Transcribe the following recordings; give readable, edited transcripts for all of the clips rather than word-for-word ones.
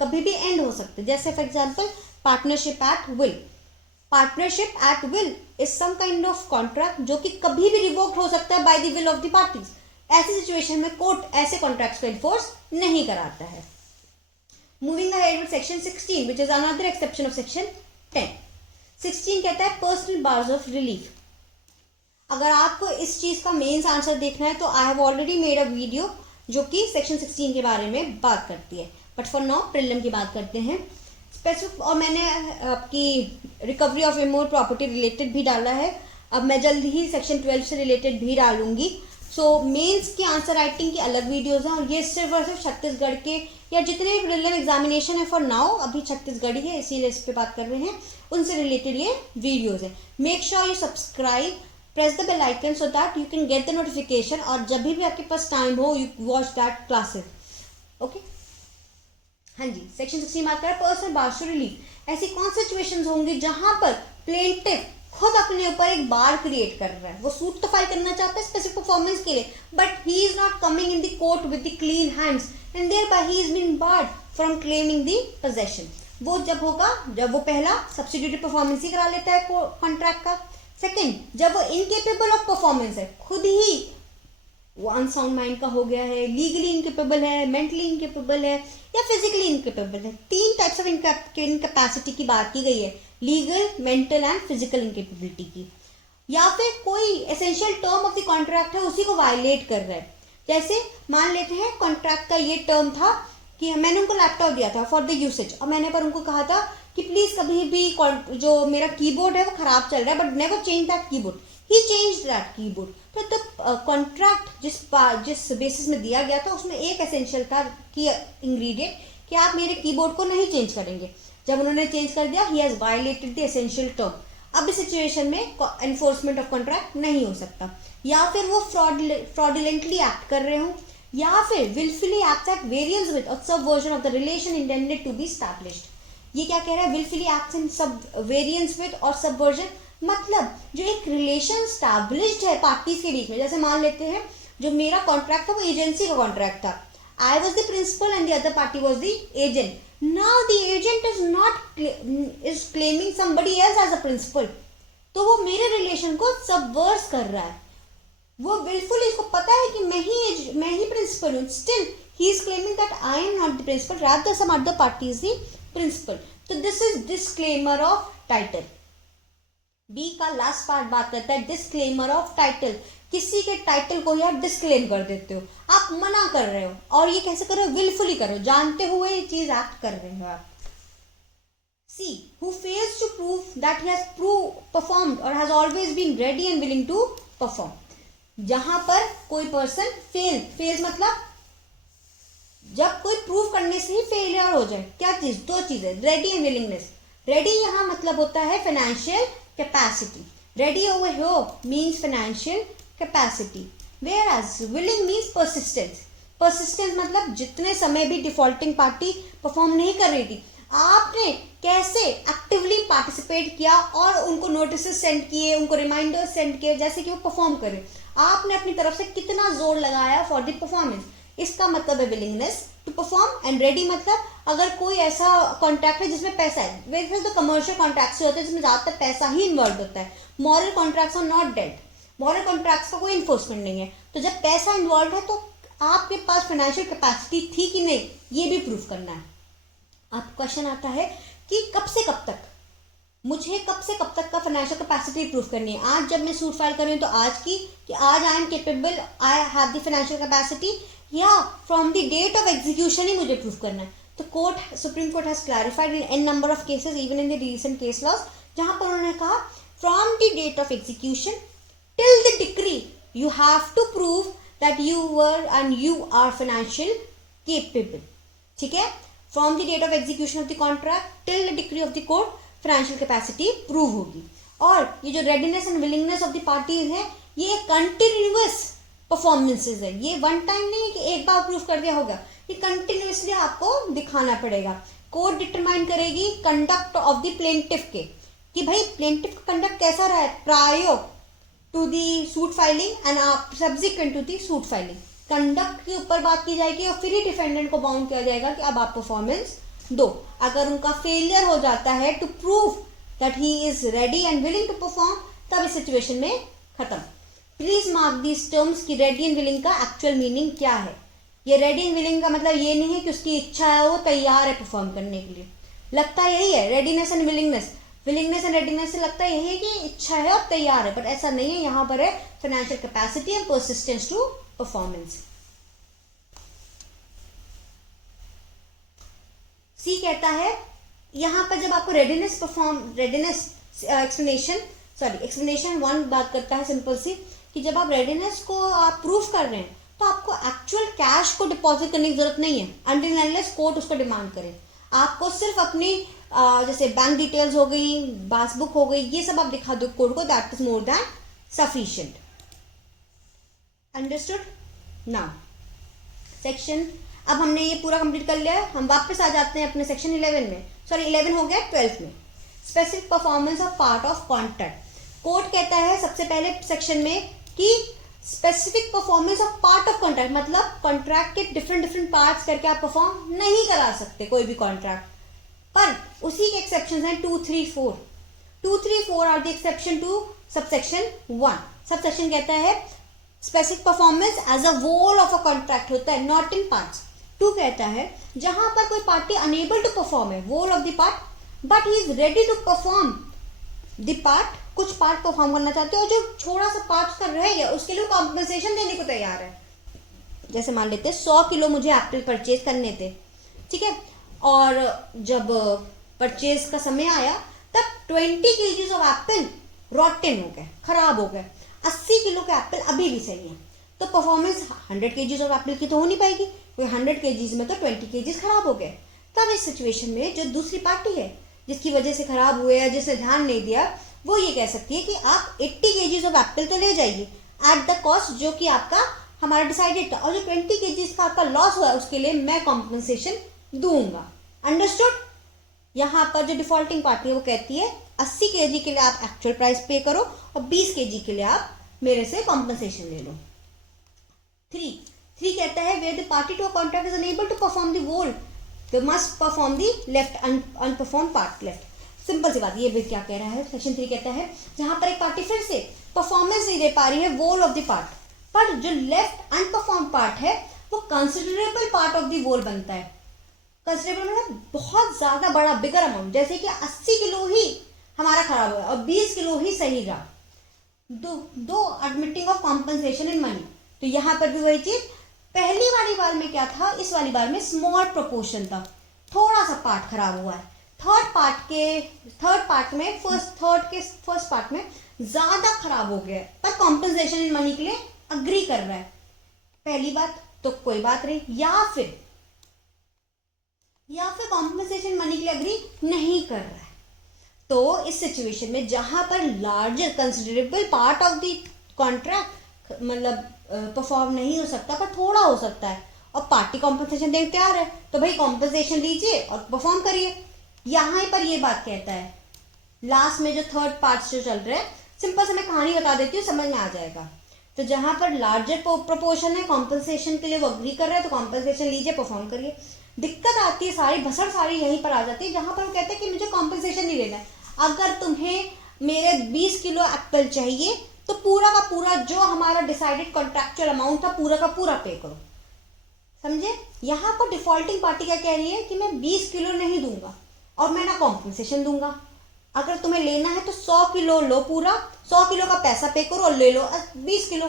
कभी भी एंड हो सकते हैं। जैसे for example partnership at will, partnership at will is some kind of contract जो कि कभी भी रिवोक्ड हो सकता है by the will of the parties. ऐसी सिचुएशन में कोर्ट ऐसे कॉन्ट्रैक्ट्स को एनफोर्स नहीं कराता है। Moving ahead with section 16 which is another exception of section 10। 16 कहता है पर्सनल बार्स ऑफ रिलीफ। अगर आपको इस चीज का मेंस आंसर देखना है तो I have already made a video जो कि सेक्शन 16 के बारे में बात करती है, बट फॉर नाउ प्रीलिम की बात करते हैं स्पेसिफिक। और मैंने आपकी रिकवरी ऑफ इमोर प्रॉपर्टी रिलेटेड भी डाला है, अब मैं जल्द ही सेक्शन 12 से रिलेटेड भी डालूंगी। सो मेंस की आंसर राइटिंग की अलग वीडियोस हैं, और ये सिर्फ और सिर्फ छत्तीसगढ़ के या जितने भी प्रीलिम एग्जामिनेशन है फॉर नाउ अभी छत्तीसगढ़ ही है, इसीलिए इस पे बात कर रहे हैं, उनसे रिलेटेड ये वीडियोज है। Make sure you subscribe, press the bell icon so that you can get the notification, और जब भी आपके पास टाइम हो you watch that classes. Okay, हाँ जी, सेक्शन 16 बात कर पर्सनल बार्स टू रिलीफ। ऐसी कौन सिचुएशंस होंगी जहां पर प्लेंटिफ खुद अपने ऊपर एक बार क्रिएट कर रहा है, वो सूट तो फाइल करना चाहता है स्पेसिफिक परफॉर्मेंस के लिए, but he is not coming in the court with the clean hands and thereby he is been barred from claiming the possession. वो जब होगा जब वो पहला सब्स्टिट्यूटरी परफॉर्मेंस ही करा लेता है कॉन्ट्रैक्ट का। सेकंड, जब वो इनकेपेबल ऑफ परफॉर्मेंस है, खुद ही वो अनसाउंड माइंड का हो गया है, लीगली इनकेपेबल है, मेंटली इनकेपेबल है या फिजिकली इनकेपेबल है। तीन टाइप्स ऑफ इनकैपेसिटी की बात की गई है, legal, mental and physical incapability की। या फिर कोई essential term of the contract है उसी को वायलेट कर रहा है। जैसे मान लेते हैं कॉन्ट्रैक्ट का ये टर्म था कि मैंने उनको लैपटॉप दिया था फॉर द यूसेज, और मैंने पर उनको कहा था कि प्लीज कभी भी जो मेरा कीबोर्ड है वो खराब चल रहा है, but never change that keyboard. He change that keyboard. तो कॉन्ट्रैक्ट जिस बेसिस में दिया गया था उसमें एक एसेंशियल था कि इंग्रेडिएंट कि आप मेरे कीबोर्ड को नहीं चेंज करेंगे। जब उन्होंने चेंज कर दिया, he has violated the essential term. अब इस सिचुएशन में एनफोर्समेंट ऑफ कॉन्ट्रैक्ट नहीं हो सकता। या फिर वो फ्रॉडुलेंटली एक्ट कर रहे हो, या फिर wilfully act at variance with or subversion of the relation intended to be established. ये क्या कह रहा है, विलफुली एक्ट इन सब वेरिएंस विद और सबवर्जन, मतलब जो एक रिलेशन स्टैब्लिश्ड है पार्टीज के बीच में। जैसे मान लेते हैं जो मेरा कॉन्ट्रैक्ट था वो एजेंसी का कॉन्ट्रैक्ट था, I was the principal and the other party was the agent. Now the agent is claiming somebody else as a principal, तो वो मेरे रिलेशन को सबवर्स कर रहा है। वो बिल्कुल इसको पता है कि मैं ही प्रिंसिपल हूँ, still he is claiming that I am not the principal, rather some other party is the principal. तो this is disclaimer of title. B का लास्ट पार्ट बात करता है डिस्क्लेमर ऑफ टाइटल। किसी के टाइटल को यार डिस्क्लेम कर देते हो, आप मना कर रहे हो, और ये कैसे करो, विलफुली करो, जानते हुए ये चीज एक्ट कर रहे हो आप। See, who fails to prove that he has performed or has always been ready and willing to perform. जहां पर कोई पर्सन फेल्स मतलब जब कोई प्रूव करने से ही फेलियर हो जाए, क्या चीज, दो चीजें, रेडी एंड विलिंगनेस। रेडी यहां मतलब होता है financial capacity, ready over here means financial capacity, whereas willing means persistence। persistence मतलब जितने समय भी डिफॉल्टिंग पार्टी परफॉर्म नहीं कर रही थी, आपने कैसे एक्टिवली पार्टिसिपेट किया और उनको नोटिस सेंड किए, उनको रिमाइंडर्स सेंड किए जैसे कि वो परफॉर्म करें। आपने अपनी तरफ से कितना जोर लगाया फॉर द परफॉर्मेंस, इसका मतलब है willingness to perform. And ready मतलब अगर कोई ऐसा कॉन्ट्रैक्ट है जिसमें पैसा है, वैसे तो कमर्शियल कॉन्ट्रैक्ट्स होते हैं जिसमें ज्यादातर पैसा ही इन्वॉल्व होता है। Moral contracts are not dead, moral contracts का कोई इन्फोर्समेंट नहीं है। तो जब पैसा इन्वॉल्व है तो आपके पास फाइनेंशियल कैपेसिटी थी कि नहीं, ये भी प्रूफ करना है। अब क्वेश्चन आता है कि कब से कब तक, मुझे कब से कब तक का फाइनेंशियल कैपेसिटी प्रूफ करनी है। आज जब मैं सूट फाइल कर रही हूँ तो आज की, कि आज I am capable, I have the financial capacity, या from the date of execution ही मुझे प्रूफ करना है। तो court, supreme court has clarified in an number of cases even in the recent case laws, जहां पर उन्होंने कहा from the date of execution till the decree you have to prove that you were and you are financial capable। ठीक है, from the date of execution of the contract till the decree of the court financial capacity prove होगी। और ये जो readiness and willingness of the parties है, ये continuous performances है, ये one time नहीं है कि एक बार प्रूफ कर दिया होगा, ये continuously आपको दिखाना पड़ेगा। कोर्ट डिटरमाइन करेगी कंडक्ट ऑफ द प्लेंटिफ के, कि भाई प्लेंटिफ का कंडक्ट कैसा रहा है prior to the suit filing and subsequent to the suit filing. Conduct के ऊपर बात की जाएगी और फिर ही डिफेंडेंट को बाउंड किया जाएगा कि अब आप परफॉर्मेंस दो, अगर उनका फेलियर हो जाता है to prove that he is ready and willing to perform, तब इस सिचुएशन में खत्म। प्लीज मार्क दीज टर्म्स कि रेडी एंड विलिंग का एक्चुअल मीनिंग क्या है। ये रेडी एंड विलिंग का मतलब ये नहीं है कि उसकी इच्छा है, वो तैयार है परफॉर्म करने के लिए। लगता यही है readiness and willingness, willingness and readiness से लगता यही है कि इच्छा है और तैयार है, बट ऐसा नहीं है। यहाँ पर है financial capacity and persistence to performance. C कहता है यहाँ पर जब आपको एक्सप्लेनेशन वन बात करता है सिंपल सी, कि जब आप रेडीनेस को आप प्रूफ कर रहे हैं तो आपको एक्चुअल कैश को डिपॉजिट करने की जरूरत नहीं है अनटिल अनलेस कोर्ट उसको डिमांड करे। आपको सिर्फ अपनी जैसे बैंक डिटेल्स हो गई, पासबुक हो गई, ये सब आप दिखा दो कोर्ट को, that is more than sufficient. Understood? Now section, अब हमने ये पूरा कंप्लीट कर लिया है, हम वापस आ जाते हैं अपने सेक्शन 11 में, सॉरी 11 हो गया 12 में, specific performance of part of contract. Court कहता है सबसे पहले सेक्शन में कि specific performance of part of contract, मतलब कॉन्ट्रैक्ट के डिफरेंट पार्ट्स करके आप परफॉर्म नहीं करा सकते कोई भी कॉन्ट्रैक्ट, पर उसी के एक्सेप्शन हैं 2, 3, 4। 2, 3, 4 are the exception to subsection 1। Subsection कहता है specific performance as a whole of a contract होता है, नॉट इन पार्ट्स। 2 कहता है जहां पर कोई पार्टी अनेबल टू परफॉर्म है whole of the part, but he is ready to perform the part, कुछ पार्ट परफॉर्म करना चाहते हो और जो थोड़ा सा पार्ट उसका रह गया उसके लिए कॉम्पनसेशन देने को तैयार है। जैसे मान लेते 100 किलो मुझे एप्पल परचेज करने थे, ठीक है, और जब परचेज का समय आया तब 20 kgs ऑफ एप्पल रॉटन हो गए, खराब हो गए, 80 किलो के एप्पल अभी भी सही है, तो परफॉर्मेंस 100 kgs ऑफ एप्पल की तो हो नहीं पाएगी, 100 kgs में तो 20 kgs खराब हो गए। तब इस सिचुएशन में जो दूसरी पार्टी है जिसकी वजह से खराब हुए या जिसने ध्यान नहीं दिया, वो ये कह सकती है कि आप 80 kgs ऑफ एप्पल तो ले जाइए एट द कॉस्ट जो कि आपका हमारा डिसाइडेड था, और जो 20 kgs का आपका लॉस हुआ है उसके लिए मैं कॉम्पनसेशन दूंगा। अंडरस्टूड? यहाँ पर जो डिफॉल्टिंग पार्टी है वो कहती है 80 kg के लिए आप एक्चुअल प्राइस पे करो और 20 kg के लिए आप मेरे से कॉम्पनसेशन ले लो। 3 कहता है where the party to a contract is unable to perform the whole, they must perform the left unperform part left. Simple सी बात, ये भी क्या कह रहा है, सेक्शन 3 कहता है जहां पर एक पार्टी फिर से परफॉर्मेंस नहीं दे पा रही है वोल ऑफ द पार्ट, पर जो लेफ्ट अनपरफॉर्म पार्ट है वो कंसिडरेबल पार्ट ऑफ द वोल बनता है। कंसिडरेबल मतलब बहुत ज्यादा बड़ा, बिगर अमाउंट, जैसे कि 80 किलो ही हमारा खराब हुआ और 20 किलो ही सही रहा, दो admitting of compensation in money. तो यहाँ पर भी वही चीज, पहली वाली बार में क्या था, इस वाली बार में स्मॉल प्रोपोर्शन था, थोड़ा सा पार्ट खराब हुआ है, फर्स्ट पार्ट में ज्यादा खराब हो गया है, पर कॉम्पनसेशन इन मनी के लिए अग्री कर रहा है। पहली बात तो कोई बात नहीं, या फिर कॉम्पनसेशन मनी के लिए अग्री नहीं कर रहा है, तो इस सिचुएशन में जहां पर larger considerable part of the contract मतलब परफॉर्म नहीं हो सकता पर थोड़ा हो सकता है और पार्टी कॉम्पनसेशन देने तैयार है, तो भाई कॉम्पनसेशन लीजिए और परफॉर्म करिए। यहाँ पर ये बात कहता है लास्ट में जो थर्ड पार्ट जो चल रहा है, सिंपल से मैं कहानी बता देती हूँ, समझ में आ जाएगा। तो जहां पर लार्जर प्रोपोर्शन है कॉम्पनसेशन के लिए वो अग्री कर रहा है, तो कॉम्पनसेशन लीजिए, परफॉर्म करिए। दिक्कत आती है सारी भसड़ सारी यहीं पर आ जाती है जहां पर वो कहते हैं कि मुझे कॉम्पनसेशन नहीं लेना है, अगर तुम्हें मेरे 20 किलो एप्पल चाहिए तो पूरा का पूरा जो हमारा डिसाइडेड कॉन्ट्रैक्चुअल अमाउंट था पूरा का पूरा पे करो। समझे? यहाँ पर डिफॉल्टिंग पार्टी क्या कह रही है कि मैं 20 किलो नहीं दूंगा और मैं ना कॉम्पनसेशन दूंगा, अगर तुम्हें लेना है तो 100 किलो लो, पूरा 100 किलो का पैसा पे करो और ले लो 20 किलो।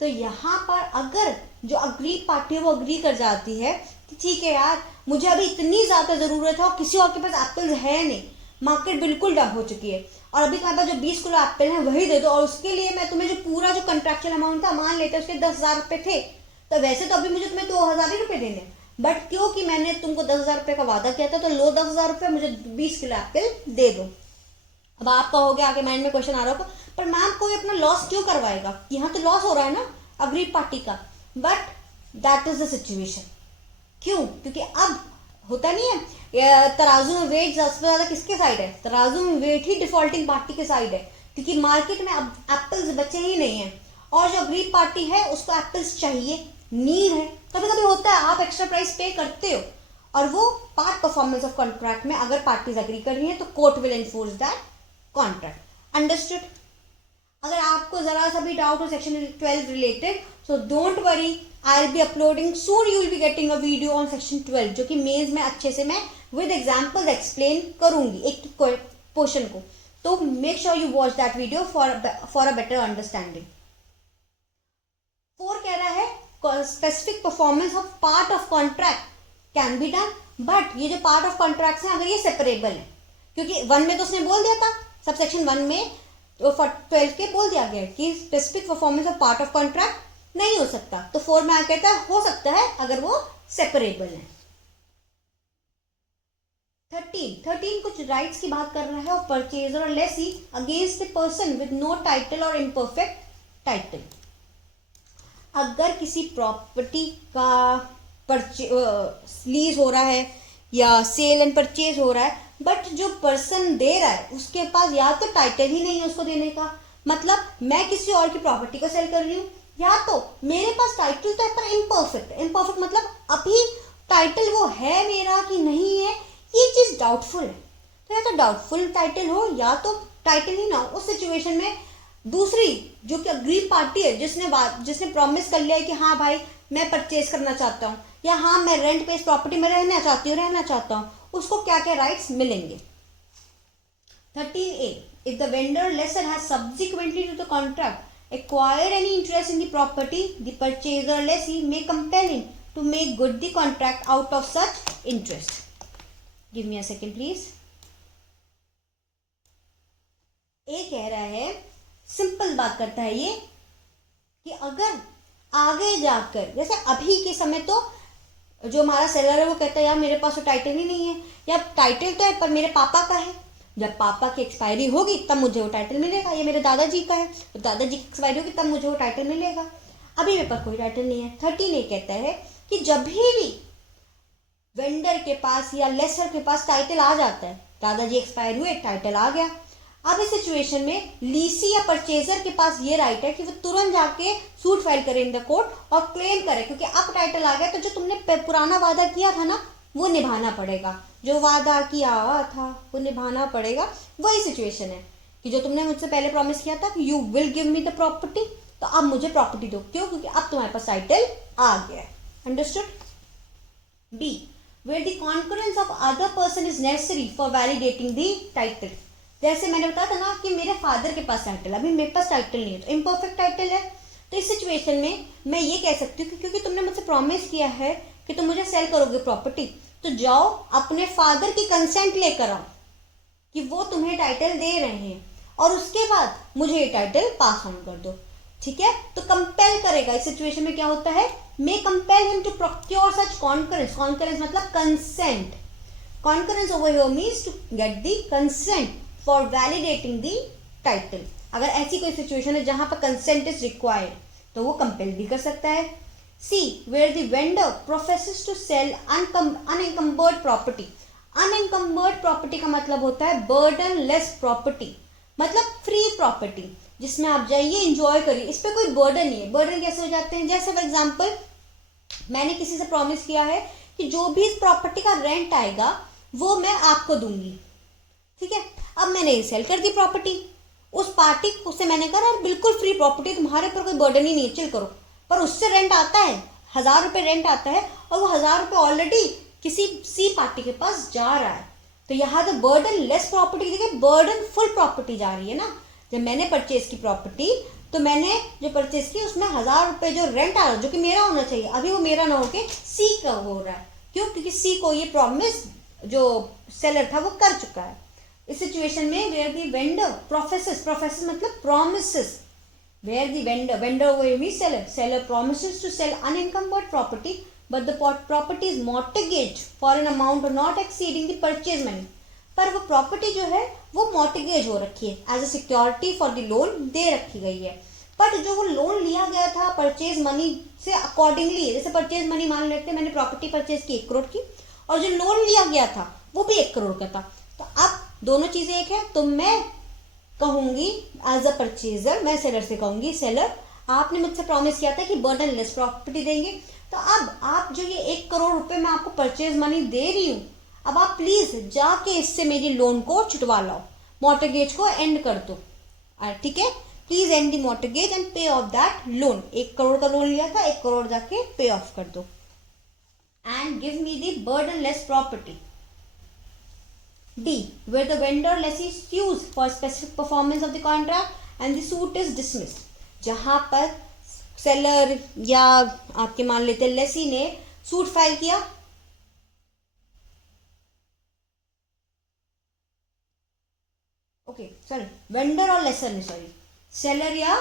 तो यहाँ पर अगर जो अग्री पार्टी है वो अग्री कर जाती है कि ठीक है यार, मुझे अभी इतनी ज्यादा जरूरत है और किसी और के पास एप्पल्स है नहीं, मार्केट बिल्कुल डब हो चुकी है, और अभी तुम्हारे पास जो 20 किलो एप्पल है वही दे दो, और उसके लिए मैं तुम्हें जो पूरा जो कॉन्ट्रैक्चुअल अमाउंट था, मान लेते उसके 10,000 रुपए थे, तो वैसे तो अभी मुझे तुम्हें 2,000 ही रुपए देने, बट क्योंकि मैंने तुमको 10,000 रुपए का वादा किया था तो लो 10,000 रुपए, मुझे 20 किलो एप्पल दे दो। अब आप कहोगे, आगे माइंड में क्वेश्चन आ रहा होगा, पर मैम कोई अपना लॉस क्यों करवाएगा, यहाँ तो लॉस हो रहा है ना अग्री पार्टी का, but that is the situation. क्यों? क्योंकि अब होता नहीं है तराजू में वेट सबसे ज्यादा किसके साइड है, तराजू में वेट ही डिफॉल्टिंग पार्टी के साइड है, क्योंकि मार्केट में अब एप्पल्स बचे ही नहीं है, और जो अग्री पार्टी है उसको एप्पल्स चाहिए, नीड है। कभी कभी होता है आप एक्स्ट्रा प्राइस पे करते हो और वो पार्ट परफॉर्मेंस ऑफ कॉन्ट्रैक्ट में अगर पार्टीज एग्री कर रही हैं तो court will enforce that contract. Understood? अगर आपको जरा सा भी डाउट हो section 12 related, so don't worry, I will be uploading soon, you will be getting a video on section 12 जो कि मेंस में अच्छे से मैं विद एग्जांपल्स एक्सप्लेन करूंगी एक पोर्शन को, तो make sure you watch that video for a better understanding. 4 कह रहा है specific performance of part of contract can be done, but ये जो पार्ट ऑफ कॉन्ट्रैक्ट है अगर ये सेपरेबल है, क्योंकि 1 में तो उसने बोल दिया था, सब सेक्शन 1 में तो 12 के बोल दिया गया कि specific performance of part of contract नहीं हो सकता, तो 4 में आ कहता है हो सकता है अगर वो सेपरेबल है। 13 कुछ राइट्स की बात कर रहा है ऑफ परचेजर और lessee against the person with no title और इम्परफेक्ट टाइटल। अगर किसी प्रॉपर्टी का लीज हो रहा है या सेल एंड परचेज हो रहा है, बट जो पर्सन दे रहा है उसके पास या तो टाइटल ही नहीं है उसको देने का, मतलब मैं किसी और की प्रॉपर्टी को सेल कर रही हूँ, या तो मेरे पास टाइटल तो है पर इम्परफेक्ट है। इम्परफेक्ट मतलब अभी टाइटल वो है मेरा कि नहीं है, ये चीज डाउटफुल है। तो या तो डाउटफुल टाइटल हो या तो टाइटल ही ना हो, उस सिचुएशन में दूसरी जो कि अग्रीड पार्टी है, जिसने प्रॉमिस कर लिया है कि हाँ भाई मैं परचेज करना चाहता हूँ या हाँ मैं रेंट पे इस प्रॉपर्टी में रहना चाहता हूँ, उसको क्या क्या राइट्स मिलेंगे। 13A, if the vendor lessor has subsequently to the contract acquired any interest in the property, the purchaser lessee may compel him to make good the contract out of such interest. Give me a second please. A कह रहा है, simple बात करता है ये कि अगर आगे जाकर, जैसे अभी के समय तो जो हमारा सेलर है वो कहता है यार मेरे पास तो टाइटल ही नहीं है, या टाइटल तो है पर मेरे पापा का है, जब पापा की एक्सपायरी होगी तब मुझे वो टाइटल मिलेगा, ये मेरे दादाजी का है तो दादाजी की एक्सपायरी होगी तब मुझे वो टाइटल मिलेगा, अभी मेरे पास कोई टाइटल नहीं है। 13 कहता है कि जब भी वेंडर के पास या लेसर के पास टाइटल आ जाता है, दादाजी एक्सपायर हुए टाइटल आ गया, अब इस सिचुएशन में लीसी या परचेजर के पास ये राइट है कि वो तुरंत जाके सूट फाइल करे इन द कोर्ट और क्लेम करे, क्योंकि अब टाइटल आ गया तो जो तुमने पुराना वादा किया था ना वो निभाना पड़ेगा, जो वादा किया था वो निभाना पड़ेगा। वही सिचुएशन है कि जो तुमने मुझसे पहले प्रॉमिस किया था कि you will give me the property, तो अब मुझे प्रॉपर्टी दो, क्यों? क्योंकि अब तुम्हारे पास टाइटल आ गया है। Understood? B, where the concurrence of other person is necessary for validating the title. जैसे मैंने बताया था ना कि मेरे फादर के पास टाइटल, अभी मेरे पास टाइटल नहीं है तो इम्परफेक्ट टाइटल है, तो इस सिचुएशन में मैं ये कह सकती हूँ कि क्योंकि तुमने मुझसे प्रॉमिस किया है कि तुम मुझे सेल करोगे प्रॉपर्टी, तो जाओ अपने फादर की कंसेंट लेकर आओ कि वो तुम्हें टाइटल दे रहे हैं और उसके बाद मुझे ये टाइटल पास ऑन कर दो। ठीक है, तो कंपेल करेगा। इस सिचुएशन में क्या होता है, may compel him to procure such concurrence. Concurrence मतलब consent. Concurrence over here means to get the consent for validating the title. अगर ऐसी कोई सिचुएशन है जहां पर कंसेंट इज रिक्वायर्ड तो वो कंपेल भी कर सकता है। C, where the vendor professes to sell unencumbered property. Unencumbered property का मतलब होता है बर्डन लेस प्रॉपर्टी, मतलब फ्री प्रॉपर्टी जिसमें आप जाइए एंजॉय करिए, इस पर कोई बर्डन नहीं है। बर्डन कैसे हो जाते हैं, जैसे फॉर एग्जाम्पल मैंने किसी से प्रॉमिस किया है कि जो भी इस प्रॉपर्टी का रेंट आएगा वो मैं आपको दूंगी, ठीक है। अब मैंने सेल कर दी प्रॉपर्टी, उस पार्टी उससे मैंने कहा यार बिल्कुल फ्री प्रॉपर्टी, तुम्हारे पर कोई बर्डन ही नहीं है, चिल करो। पर उससे रेंट आता है 1000 रुपये रेंट आता है और वो 1000 रुपये ऑलरेडी किसी सी पार्टी के पास जा रहा है, तो यहाँ तो बर्डन लेस प्रॉपर्टी की जगह बर्डन फुल प्रॉपर्टी जा रही है ना। जब मैंने परचेज की प्रॉपर्टी तो मैंने जो परचेज की उसमें 1000 रुपये जो रेंट आ रहा है जो कि मेरा होना चाहिए, अभी वो मेरा ना होके सी का हो रहा है। क्यों? क्योंकि सी को ये प्रॉमिस जो सेलर था वो कर चुका है। इस सिचुएशन में वेयर द वेंडर प्रोफेसेस मतलब promises, where the vendor over me seller promises to sell unencumbered property but the property is mortgaged for an amount not exceeding the purchase money। पर वो प्रॉपर्टी जो है वो मॉर्टिगेज हो रखी है, as a security for the loan दे रखी गई है। बट जो वो लोन लिया गया था परचेज मनी से अकॉर्डिंगली, जैसे परचेज मनी मान लेते हैं मैंने प्रॉपर्टी परचेज की 1 करोड़ की और जो लोन लिया गया था वो भी 1 करोड़ का था, तो अब दोनों चीजें एक है। तो मैं कहूंगी एज अ परचेजर, मैं सेलर से कहूंगी सेलर आपने मुझसे प्रॉमिस किया था कि बर्डन लेस प्रॉपर्टी देंगे, तो अब आप जो ये 1 करोड़ रुपए मैं आपको परचेज मनी दे रही हूँ, अब आप प्लीज जाके इससे मेरी लोन को छुटवा लाओ, मॉर्टगेज को एंड कर दो, ठीक है। Please and the mortgage and पे ऑफ दैट लोन। 1 करोड़ का लोन लिया था, 1 करोड़ जाके पे ऑफ कर दो। And give me the burdenless property. D, where the vendor lessee sues for specific performance of the contract and the suit is dismissed. जहां पर सेलर या आपके मान लेते लेसी ने सूट फाइल किया, ओके सॉरी वेंडर और लेसर ने, सॉरी सेलर या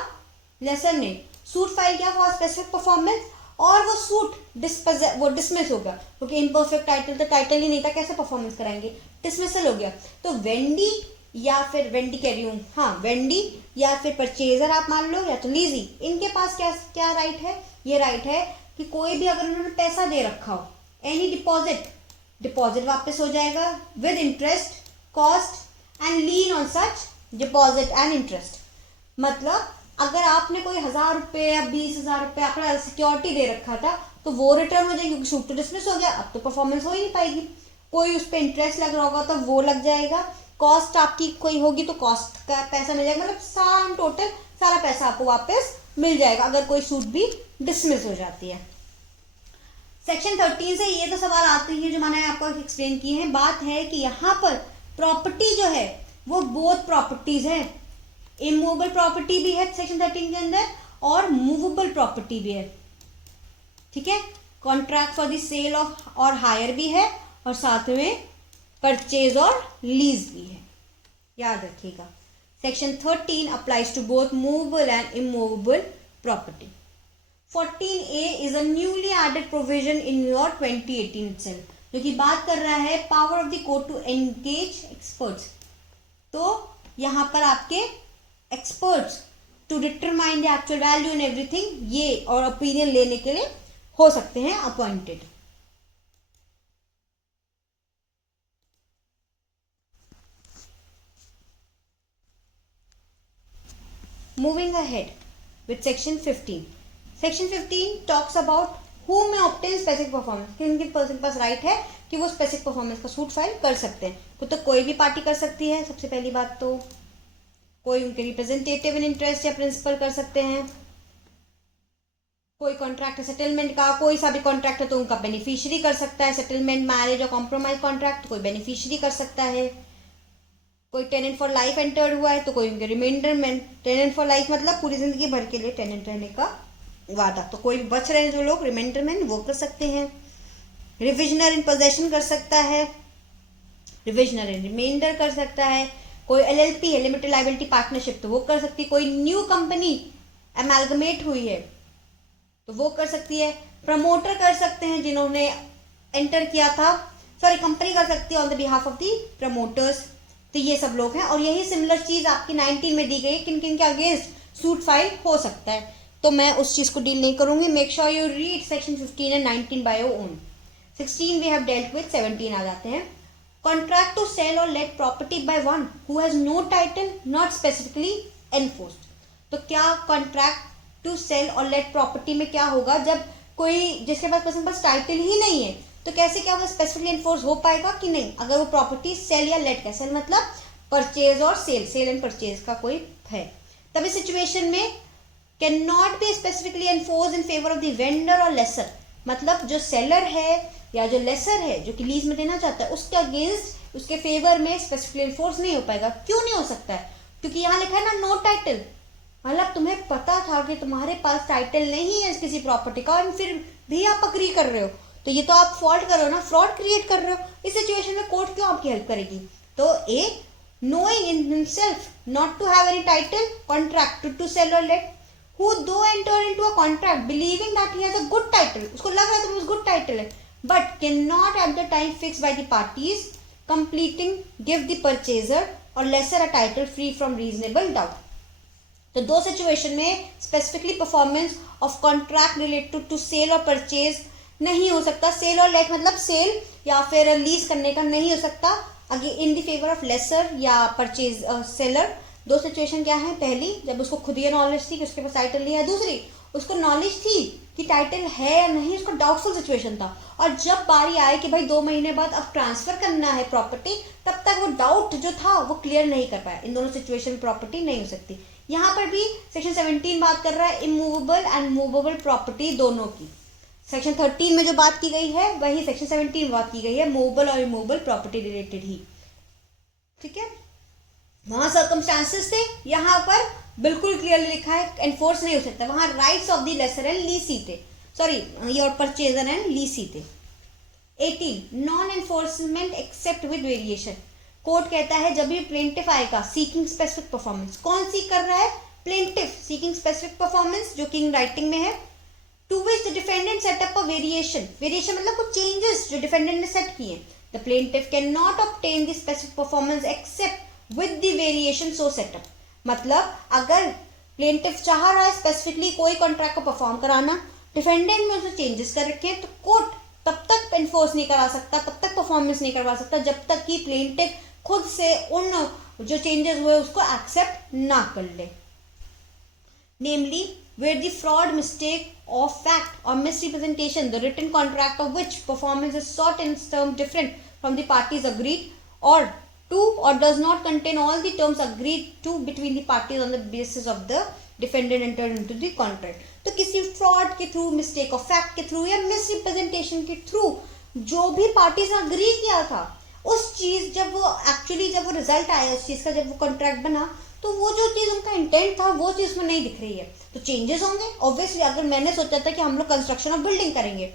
लेसर ने सूट फाइल किया फॉर स्पेसिफिक परफॉर्मेंस और वो सूट डिसमिस हो गया क्योंकि इम्परफेक्ट टाइटल, तो टाइटल ही नहीं था, कैसे परफॉर्मेंस कराएंगे, डिसमिसल हो गया। तो वेंडी या फिर वेंडी कह रही हूँ, हाँ वेंडी या फिर परचेजर आप मान लो या तो लीजी, इनके पास क्या क्या राइट है, ये राइट है कि कोई भी अगर उन्होंने पैसा दे रखा हो, एनी डिपॉजिट वापस हो जाएगा with interest, cost and lean on such deposit and interest. मतलब अगर आपने कोई 1000 रुपये या 20,000 रुपये अपना सिक्योरिटी दे रखा था तो वो रिटर्न हो जाएगी क्योंकि सूट तो डिसमिस हो गया, अब तो परफॉर्मेंस हो ही नहीं पाएगी। कोई उस पर इंटरेस्ट लग रहा होगा तो वो लग जाएगा, कॉस्ट आपकी कोई होगी तो कॉस्ट का पैसा मिल जाएगा, मतलब सारा टोटल सारा पैसा आपको वापस मिल जाएगा अगर कोई सूट भी डिसमिस हो जाती है। सेक्शन 13 से ये तो सवाल आते हैं जो मैंने आपको एक्सप्लेन किए हैं। बात है कि यहाँ पर प्रॉपर्टी जो है वो बोथ प्रॉपर्टीज है, इमूवेबल प्रॉपर्टी भी है सेक्शन 13 के अंदर और मूवेबल प्रॉपर्टी भी है, ठीक है। Contract for the sale of और हायर भी है और साथ में परचेज और लीज भी है, याद रखिएगा। Section 13 applies to both movable and immovable property. 14A is a newly added provision in your 2018 itself, जो कि बात कर रहा है power of the court to engage experts. तो यहाँ पर आपके experts to determine the actual value and everything, ये और ओपिनियन लेने के लिए हो सकते हैं appointed. Moving ahead with section 15. Section 15 talks about who may obtain specific performance. किन किन पर्सन के पास राइट है कि वो स्पेसिफिक परफॉर्मेंस का सूट फाइल कर सकते हैं। तो कोई भी पार्टी कर सकती है, सबसे पहली बात तो कोई उनके रिप्रेजेंटेटिव इन इंटरेस्ट या प्रिंसिपल कर सकते हैं, कोई कॉन्ट्रैक्ट सेटलमेंट का, कोई सा भी कॉन्ट्रैक्ट है तो उनका बेनिफिशियरी कर सकता है, सेटलमेंट मैरिज और कॉम्प्रोमाइज कॉन्ट्रैक्ट कोई बेनिफिशियरी कर सकता है, कोई टेनेंट फॉर लाइफ एंटर्ड हुआ है तो कोई उनके रिमाइंडर में, टेनेंट फॉर लाइफ मतलब पूरी जिंदगी भर के लिए टेनेंट रहने का वादा, तो कोई बच रहे हैं जो लोग रिमाइंडर में वो कर सकते हैं, रिविजनर इन पोजेशन कर सकता है, रिविजनर इन रिमाइंडर कर सकता है, कोई LLP है लिमिटेड लाइबिलिटी पार्टनरशिप तो वो कर सकती है, कोई न्यू कंपनी एमैलगमेट हुई है तो वो कर सकती है, प्रमोटर कर सकते हैं जिन्होंने एंटर किया था, सॉरी कंपनी कर सकती है on the behalf of the promoters, तो ये सब लोग हैं। और यही सिमिलर चीज आपकी 19 में दी गई है, किन किन के अगेंस्ट सूट फाइल हो सकता है, तो मैं उस चीज को डील नहीं करूंगी। Make sure you read section 15 and 19 by your own. 16 we have dealt with, 17 आ जाते हैं। कॉन्ट्रैक्ट टू सेल और let property by one who has no title not specifically enforced. तो क्या कॉन्ट्रैक्ट टू सेल और let property में क्या होगा, जब कोई जिसके पास पर्सन पास टाइटल ही नहीं है तो कैसे क्या वो स्पेसिफिकली एनफोर्स हो पाएगा कि नहीं, अगर वो प्रॉपर्टी सेल या लेट का, सेल मतलब परचेज और सेल एंड परचेज का कोई है, तब इस सिचुएशन में can not be specifically enforce in favour of the vendor और लेसर, मतलब जो सेलर है या जो लेसर है जो कि लीज में देना चाहता है उसके अगेंस्ट उसके फेवर में स्पेसिफिकली एनफोर्स नहीं हो पाएगा। क्यों नहीं हो सकता है, क्योंकि यहाँ लिखा है ना नो टाइटल, मतलब तुम्हें पता था कि तुम्हारे पास टाइटल नहीं है किसी प्रॉपर्टी का और फिर भी आप अग्री कर रहे हो, तो ये तो आप फॉल्ट कर रहे हो ना, फ्रॉड क्रिएट कर रहे हो। इस सिचुएशन में कोर्ट क्यों आपकी हेल्प करेगी। तो ए knowing in himself not to have any title, contract to sell or let, who though enter into a contract believing that he has a good title, उसको लग रहा है तो good title है, but cannot at the time fixed by the parties completing give the purchaser or lesser a title free from reasonable doubt। तो दो situation में specifically performance of contract related to cell और purchase नहीं हो सकता। Cell और late मतलब cell या फिर लीज करने का नहीं हो सकता again in the favour of lessor या परचेज सेलर। दो सिचुएशन क्या है, पहली जब उसको खुद ही नॉलेज थी कि उसके पास टाइटल नहीं है, दूसरी उसको नॉलेज थी कि टाइटल है या नहीं, उसको डाउटफुल सिचुएशन था। और जब बारी आए कि भाई 2 महीने बाद अब ट्रांसफर करना है प्रॉपर्टी, तब तक वो डाउट जो था वो क्लियर नहीं कर पाया। इन दोनों सिचुएशन में प्रॉपर्टी नहीं हो सकती। यहाँ पर भी सेक्शन 17 बात कर रहा है इमूवेबल एंड मूवेबल प्रॉपर्टी दोनों की। सेक्शन 13 में जो बात की गई है वही सेक्शन 17 में बात की गई है, मूवेबल और इमूवेबल प्रॉपर्टी रिलेटेड ही। ठीक है, वहां सर्कमस्टांसेस थे, यहाँ पर बिल्कुल क्लियरली लिखा है एनफोर्स नहीं हो सकता। वहां rights of the lessor and lessee थे, sorry your purchaser and lessee थे। 18 non enforcement except with variation. Court कहता है जब भी प्लेंटिफ आएगा सीकिंग स्पेसिफिक परफॉर्मेंस, कौन सीक कर रहा है? प्लेंटिफ सीकिंग स्पेसिफिक परफॉर्मेंस, जो कि इन राइटिंग में है। To which the defendant set up a variation, variation मतलब कुछ चेंजेस जो डिफेंडेंट ने सेट किए। The plaintiff can not obtain the specific performance except with the variation so setup. मतलब अगर प्लेंटिफ चाह रहा है स्पेसिफिकली कोई कॉन्ट्रैक्ट को परफॉर्म कराना, डिफेंडेंट में उसने चेंजेस कर रखे हैं, तो कोर्ट तब तक एनफोर्स नहीं करा सकता, तब तक परफॉर्मेंस नहीं करवा सकता जब तक कि प्लेंटिफ खुद से उन जो चेंजेस हुए उसको एक्सेप्ट ना कर ले। नेमली where the fraud, mistake of fact or misrepresentation, the written contract of which performance is sought in terms different from the parties agreed or to, or does not contain all the terms agreed to between the parties on the basis of the defendant entered into the contract। तो किसी fraud के through, mistake of fact के through या misrepresentation के through जो भी parties ने agree किया था उस चीज जब वो एक्चुअली जब वो रिजल्ट आया उस चीज का, जब वो कॉन्ट्रैक्ट बना, तो वो जो चीज उनका इंटेंट था वो चीज में नहीं दिख रही है, तो चेंजेस होंगे ऑब्वियसली। अगर मैंने सोचा था कि हम लोग कंस्ट्रक्शन ऑफ बिल्डिंग करेंगे,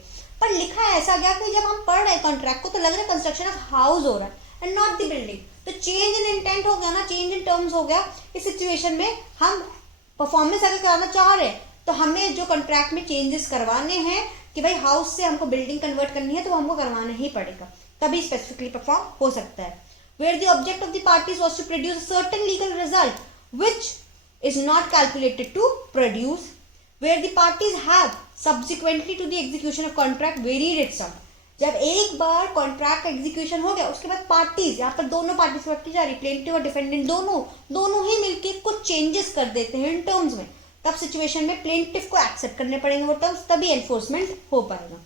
पर लिखा ऐसा गया कि जब हम पढ़ रहे हैं कॉन्ट्रैक्ट को तो लग रहा है कंस्ट्रक्शन ऑफ हाउस हो रहा है एंड नॉट द बिल्डिंग, तो चेंज इन इंटेंट हो गया ना, चेंज इन टर्म्स हो गया। इस सिचुएशन में हम परफॉर्मेंस अगर कराना चाह रहे हैं तो हमें जो कॉन्ट्रैक्ट में चेंजेस करवाने हैं कि भाई हाउस से हमको बिल्डिंग कन्वर्ट करनी है तो हमको करवाना ही पड़ेगा, तभी स्पेसिफिकली परफॉर्म हो सकता है। Where the object of the parties was to produce a certain legal result which is not calculated to produce, where the parties have subsequently to the execution of contract varied its term। जब एक बार contract का execution हो गया उसके बाद parties, यहाँ पर दोनों पार्टीज की बात की जा रही, प्लेंटिफ और डिफेंडेंट दोनों ही मिलके कुछ चेंजेस कर देते हैं इन टर्म्स में, तब सिचुएशन में प्लेंटिफ को एक्सेप्ट करने पड़ेंगे वो टर्म्स, तभी एनफोर्समेंट हो पाएगा।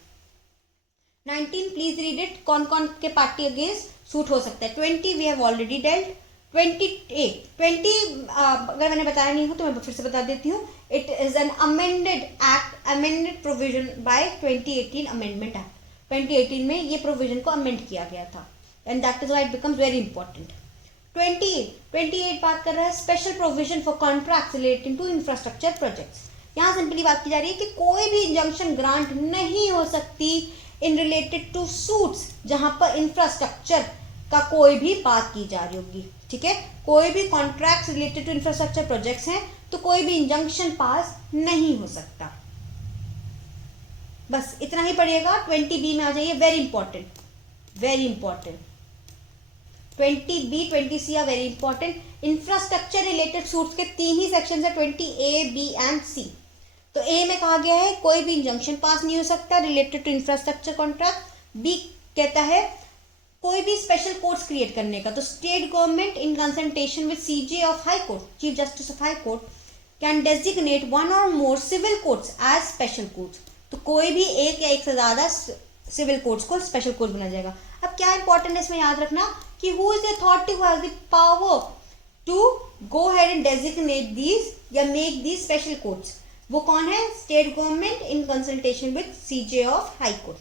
19 प्लीज रीड इट, कौन कौन के पार्टी अगेंस्ट सूट हो सकता है। 20 वी हैव ऑलरेडी डेल्ट। 20 अगर मैंने बताया नहीं हो तो मैं फिर से बता देती हूँ। It is an amended act, amended provision by 2018 amendment act. 2018 में ये प्रोविजन को अमेंड किया गया था and that is why it becomes very important. 28 बात कर रहा है special provision for contracts relating to infrastructure projects. यहाँ सिंपली बात की जा रही है कि कोई भी इंजंक्शन ग्रांट नहीं हो सकती इन रिलेटेड टू सूट्स जहां पर इंफ्रास्ट्रक्चर का कोई भी बात की जा रही होगी। ठीक है, कोई भी contracts related to infrastructure projects हैं तो कोई भी इंजंक्शन पास नहीं हो सकता। बस इतना ही पढ़िएगा। 20B में आ जाइए, very important, very important. 20B 20C are very important. Infrastructure related suits के 3 ही सेक्शन है, 20A, B एंड C। तो ए में कहा गया है कोई भी इंजंक्शन पास नहीं हो सकता related to infrastructure contract. B कहता है कोई भी स्पेशल कोर्ट्स क्रिएट करने का, तो state government in consultation with CJ of high court, chief justice of high court, can designate 1 or more civil courts as special courts. तो कोई भी एक या एक से ज्यादा सिविल कोर्ट्स को स्पेशल कोर्ट बनाया जाएगा। अब क्या इंपॉर्टेंट है इसमें याद रखना कि who is the authority who has the power to go ahead and designate these या मेक दीज स्पेशल कोर्ट्स, वो कौन है? State government in consultation with CJ of high court.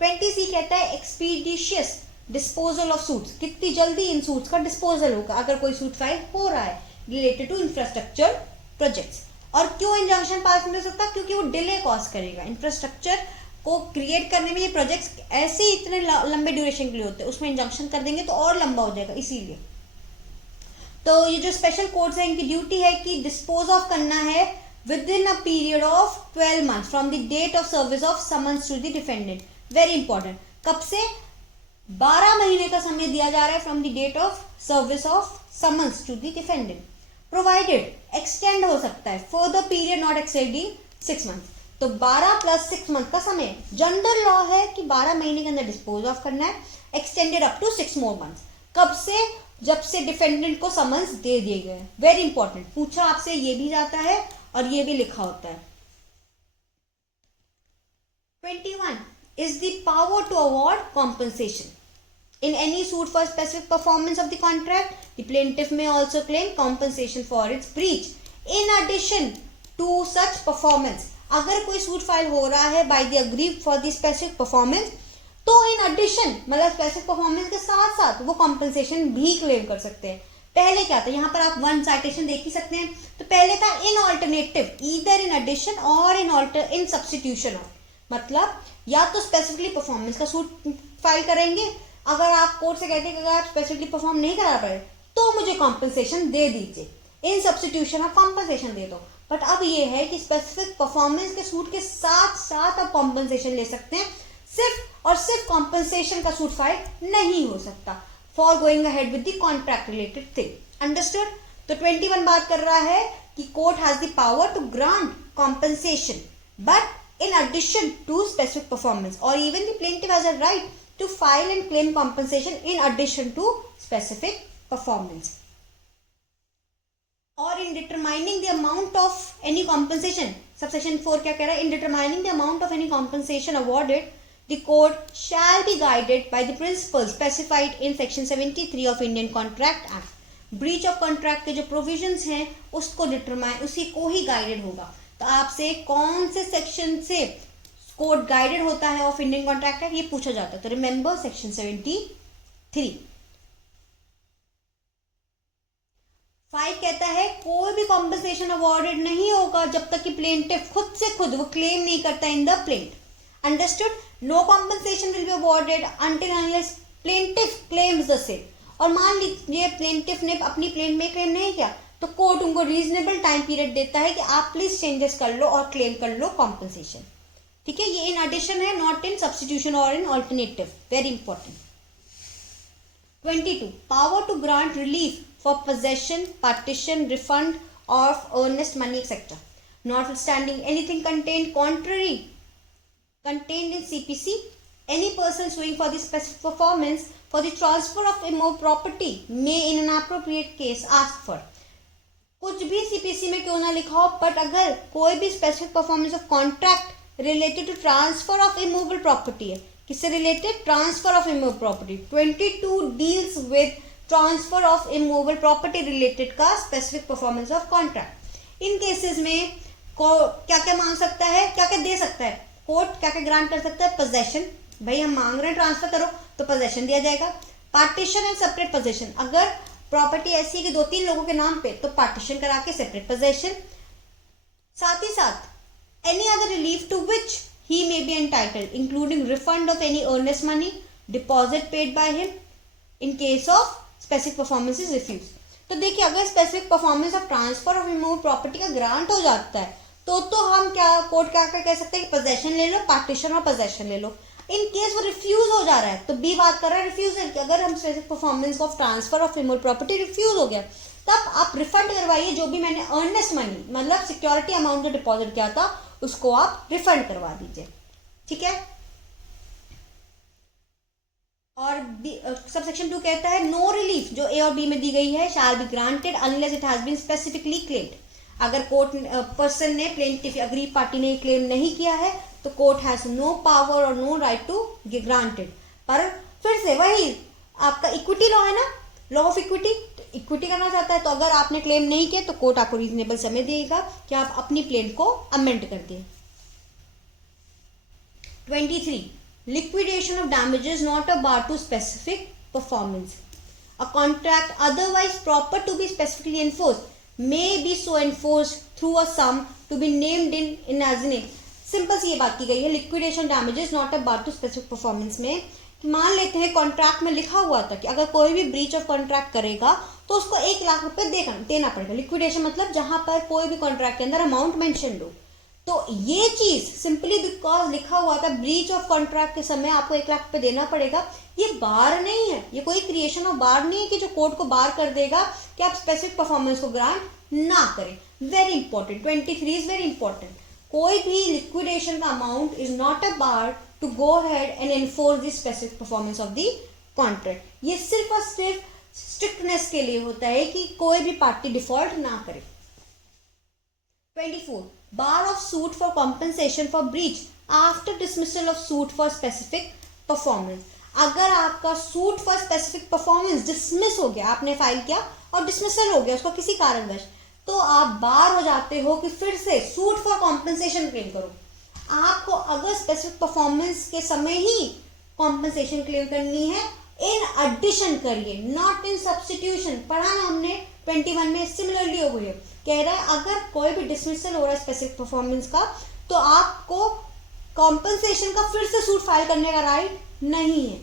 20C कहता है एक्सपीडिशियस डिस्पोजल ऑफ सूट्स, कितनी जल्दी in suits का disposal होगा अगर कोई सूट फाइल हो रहा है रिलेटेड टू इंफ्रास्ट्रक्चर प्रोजेक्ट्स। और क्यों इंजंक्शन पास नहीं हो सकता? क्योंकि वो डिले कॉज करेगा। इंफ्रास्ट्रक्चर को क्रिएट करने में ये प्रोजेक्ट्स ऐसे ही इतने लंबे ड्यूरेशन के लिए होते हैं, उसमें इंजंक्शन कर देंगे तो और लंबा हो जाएगा, इसीलिए। तो ये जो स्पेशल कोर्ट्स है इनकी ड्यूटी है कि डिस्पोज ऑफ करना है within a period of 12 months from the date of service of summons to the defendant। very important, कब से? 12 महीने का समय दिया जा रहा है from the date of service of summons to the defendant, provided extend हो सकता है for the period not exceeding 6 months। तो 12 प्लस 6 मंथ का समय, जनरल लॉ है कि 12 महीने के अंदर डिस्पोज ऑफ करना है, extended up to 6 more months। कब से? जब से डिफेंडेंट को समन्स दे दिए गए। वेरी इंपॉर्टेंट, पूछा आपसे ये भी जाता है और ये भी लिखा होता है। 21 is the power to award compensation. In any suit for specific performance of the contract, the plaintiff may also claim compensation for its breach. In addition to such performance, अगर कोई सूट फाइल हो रहा है by the agreed for the specific performance, तो in addition मतलब specific performance के साथ साथ वो compensation भी claim कर सकते हैं. पहले क्या था, यहाँ पर आप वन साइटेशन देख ही सकते हैं. तो पहले था in alternative, either in addition और इन सब्सटीट्यूशन ऑफ. मतलब या तो स्पेसिफिकली परफॉर्मेंस का सूट फाइल करेंगे, अगर आप कोर्ट से कहते हैं कि अगर आप स्पेसिफिकली परफॉर्म नहीं करा पाए तो मुझे कॉम्पनसेशन दे दीजिए, इन सब्सटीट्यूशन ऑफ कॉम्पनसेशन दे दो. बट अब ये है कि स्पेसिफिक परफॉर्मेंस के सूट के साथ साथ आप कॉम्पनसेशन ले सकते हैं. सिर्फ और सिर्फ कॉम्पनसेशन का सूट फाइल नहीं हो सकता for going ahead with the contract related thing. Understood. तो 21 बात कर रहा है कि court has the power to grant compensation but in addition to specific performance, or even the plaintiff has a right to file and claim compensation in addition to specific performance. Or in determining the amount of any compensation, subsection 4 क्या कह रहा है, in determining the amount of any compensation awarded, the court shall be guided by the principles specified in section 73 of Indian Contract Act. breach of contract के जो provisions हैं उसको determine, उसी को ही guided होगा. तो आपसे कौन से सेक्शन से कोर्ट गाइडेड होता है ऑफ इंडियन कॉन्ट्रैक्ट एक्ट, ये पूछा जाता है. तो रिमेंबर सेक्शन 73. 5 कहता है कोई भी कॉम्पनसेशन अवॉर्डेड नहीं होगा जब तक कि प्लेंटिफ खुद से खुद वो क्लेम नहीं करता in the plaint. Understood. No compensation will be awarded until unless plaintiff claims the same. और मान लीजिए प्लेंटिफ ने अपनी प्लेंट में क्लेम नहीं किया तो कोर्ट उनको रीजनेबल टाइम पीरियड देता है कि आप प्लीज चेंजेस कर लो और क्लेम कर लो कॉम्पनसेशन. ठीक है, ये इन एडिशन है, नॉट इन सब्सटीट्यूशन और in alternative. Very important. 22 power to grant relief for possession, partition, refund of earnest money etcetera notwithstanding anything contained in CPC. Any person suing for the specific performance for the transfer of immovable property may in an appropriate case ask for. कुछ भी CPC में क्यों ना लिखा हो, but अगर कोई भी specific performance of contract related to transfer of immovable property है, किससे related, transfer of immovable property. 22 deals with transfer of immovable property related का स्पेसिफिक परफॉर्मेंस ऑफ कॉन्ट्रैक्ट. इन केसेस में क्या क्या मांग सकता है, क्या क्या दे सकता है कोर्ट, क्या क्या ग्रांट कर सकता है. पोजेशन, भाई हम मांग रहे हैं ट्रांसफर करो तो पोजेशन दिया जाएगा. पार्टीशन एंड सेपरेट पोजेशन, अगर प्रॉपर्टी ऐसी है कि 2-3 लोगों के नाम पे तो पार्टीशन करा के सेपरेट पोजेशन. साथ ही साथ any other relief to which he may be entitled including refund of any earnest money deposit paid by him in case of specific performance is refuse. तो देखिए अगर specific performance of transfer of immovable property का grant हो जाता है तो हम क्या कोर्ट क्या कह सकते हैं कि पोजेशन ले लो, पार्टीशन और पोजेशन ले लो. इन केस वो रिफ्यूज हो जा रहा है तो बी बात कर रहा है रिफ्यूजल की. अगर हम specific performance of transfer of immovable property refuse हो गया तब आप रिफंड करवाइए, जो भी मैंने अर्नेस्ट मनी मतलब सिक्योरिटी अमाउंट जो डिपॉजिट किया था उसको आप रिफंड करवा दीजिए. ठीक है. और सब सेक्शन 2 कहता है नो रिलीफ जो ए और बी में दी गई है shall be granted unless it has been specifically claimed. अगर कोर्ट पर्सन ने प्लेंटिफ अग्री पार्टी ने क्लेम नहीं किया है तो कोर्ट हैज नो पावर और नो राइट टू ग्रांटेड. पर फिर से वही आपका इक्विटी लॉ है ना, लॉ ऑफ इक्विटी. इक्विटी करना चाहता है तो अगर आपने क्लेम नहीं किया तो कोर्ट आपको रीजनेबल समय देगा कि आप अपनी प्लेन को अमेंड कर दिए. 23 liquidation of damages not a bar to specific performance. A contract otherwise proper to be specifically enforced may be so enforced through a sum to be named in as in. Simple सी ये बात की गई है liquidation damages not a bar to specific performance में कि मान लेते हैं कॉन्ट्रैक्ट में लिखा हुआ था कि अगर कोई भी ब्रीच ऑफ कॉन्ट्रैक्ट करेगा तो उसको 1 लाख रुपए देना पड़ेगा. लिक्विडेशन मतलब जहां पर कोई भी कॉन्ट्रैक्ट के अंदर अमाउंट मेंशन लो. तो ये चीज सिंपली बिकॉज लिखा हुआ था ब्रीच ऑफ कॉन्ट्रैक्ट के समय आपको 1 लाख रुपए देना पड़ेगा, ये बार नहीं है, ये कोई क्रिएशन ऑफ बार नहीं है कि जो कोर्ट को बार कर देगा कि आप स्पेसिफिक परफॉर्मेंस को ग्रांट ना करें. Very important. 23 is very important. कोई भी लिक्विडेशन का amount is not a bar to go ahead and enforce the specific performance of the contract. ये सिर्फ और सिर्फ स्ट्रिक्टनेस के लिए होता है कि कोई भी पार्टी डिफॉल्ट ना करे. 24 bar of suit for compensation for breach after dismissal of suit for specific performance. अगर आपका suit for specific performance dismiss हो गया, आपने फाइल किया और डिसमिसल हो गया उसको किसी कारणवश, तो आप बार हो जाते हो कि फिर से सूट फॉर कॉम्पनसेशन क्लेम करो। आपको अगर स्पेसिफिक परफॉर्मेंस के समय ही कॉम्पनसेशन क्लेम करनी है, इन एडिशन करिए, नॉट इन सब्सटीट्यूशन। पढ़ा ना हमने 21 में, सिमिलरली हो गई कह रहा है अगर कोई भी डिसमिसल हो रहा है स्पेसिफिक परफॉर्मेंस का, तो आपको कॉम्पनसेशन का फिर से सूट फाइल करने का राइट नहीं है।